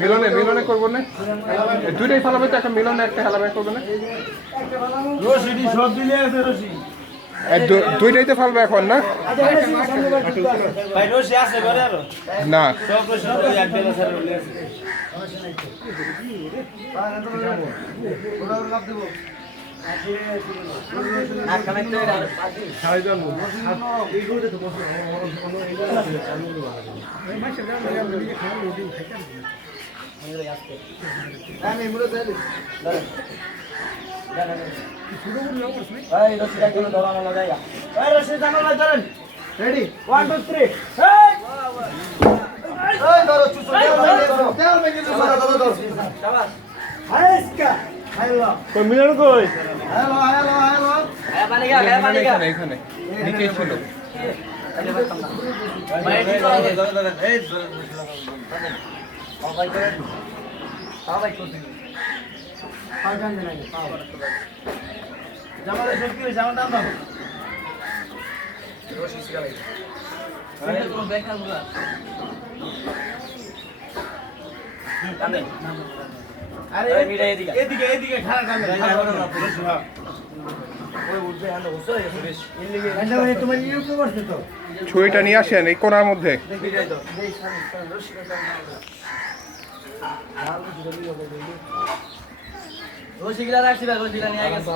মিলনে মিলনে করবো না দুইটাই ফালাবে তো একটা মিলনে একটা হেলাবে করবো না দুইটাই তো ফালবে এখন না না Ready? 1, 2, 3. মিলন কই এখানে নিচে ছিল ছুরিটা নিয়ে আসেন এই কোনার মধ্যে রসিকরা রাখছি রসিকরা নিয়ে গেছে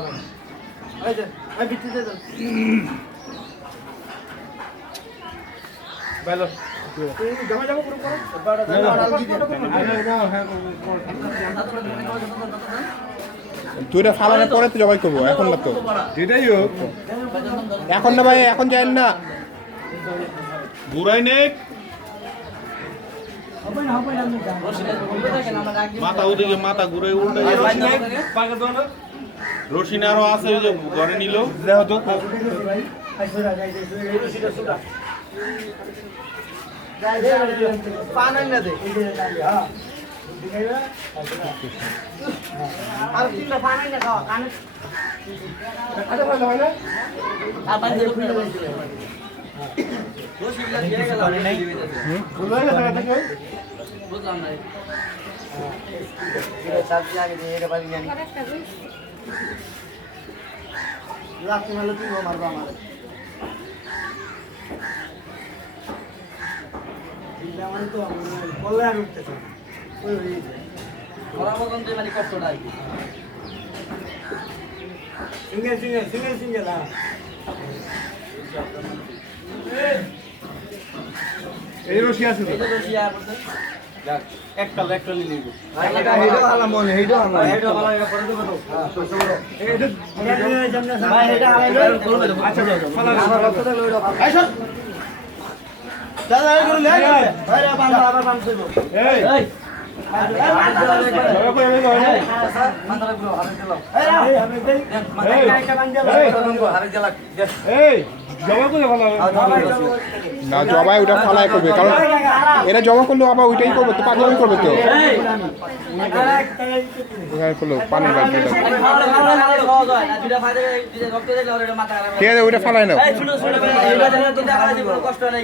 দুইটা ফালানোর পরে তো জবাই করবো এখন না তো যেটাই হোক এখন না ভাই এখন যাই না ঘুরাই নে মাথা ওদিকে মাথা ঘুরে উল্টে রশিন আরো আছে ওই যে ঘরে নিল যেহেতু আর তিনটা পানি না খাওয়া কানে আরে ভালো হয় না আর পানি দিয়ে পুরো বসে রসিকলা দিয়ে গেল নাই বুঝলাই না টাকা বুঝলাম না এটা সাথে আগে দিয়ে এটা পানি জানি লাস্ট মালে তুই মারবা আমারে দিলা মানে তো বললে আর উঠতেছ ওই ওরা বলন যে মানে কষ্ট নাই সিঙ্গেল হ্যাঁ এই রশি আছে তো এই রশি আর বলতে যাক একটা নিয়ে নিব এটা হেডো হালা মনে হেডো হালা হেডো হালা এটা পরে দেব তো হ্যাঁ এটা ভাই এটা হালা করবে তো আচ্ছা যাও আমার রক্তটা লইলো আইসো দাদা এই করে লে ভাই আবার বান দেব এই না জবাই ওটা ফালাই করবে কারণ এরা জমা করলেও আবার ওইটাই করবে তো পাগলামি করবে তো পানি ঠিক আছে ওইটা ফালাই নাও কষ্ট নাই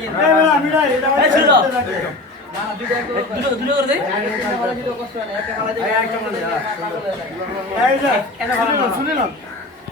শুনে